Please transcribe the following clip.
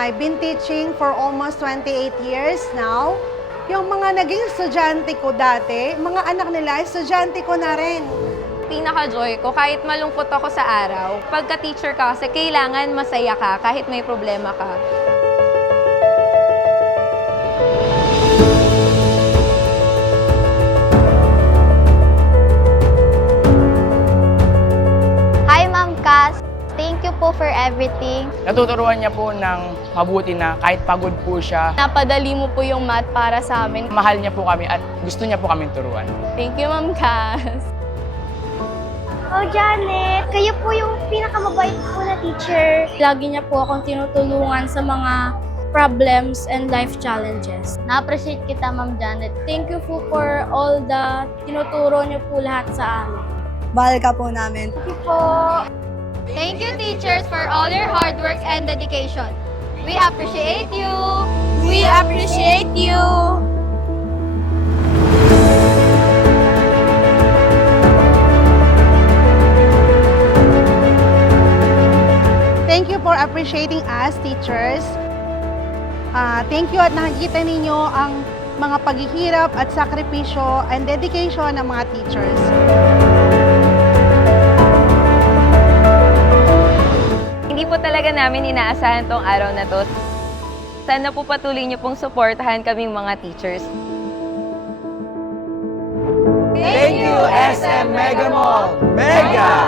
I've been teaching for almost 28 years now. Yung mga naging estudyante ko dati, mga anak nila, estudyante ko na rin. Pinaka-joy ko, kahit malungkot ako sa araw, pagka-teacher ka kasi kailangan masaya ka kahit may problema ka. Hi, Ma'am Cass. Thank you po for everything. Natuturuan niya po ng mabuti na kahit pagod po siya, Napadali mo po yung math para sa amin. mahal niya po kami at gusto niya po kaming turuan. Thank you, Ma'am Cass. Oh, Janet, kayo po yung pinakamabait po na teacher. Lagi niya po akong tinutulungan sa mga problems and life challenges. Na-appreciate kita, Ma'am Janet. Thank you po for all the tinuturo niyo po lahat sa amin. Mahal ka po namin. Thank you po. Thank you, teachers, for all your hard work and dedication. We appreciate you. We appreciate you. Thank you for appreciating us, teachers. Thank you at nakikita ninyo ang mga paghihirap at sakripisyo and dedication ng mga teachers. Hindi po talaga namin inaasahan tong araw na to. Sana po patuloy niyo pong suportahan kaming mga teachers. Thank you, SM Mega Mall! Mega!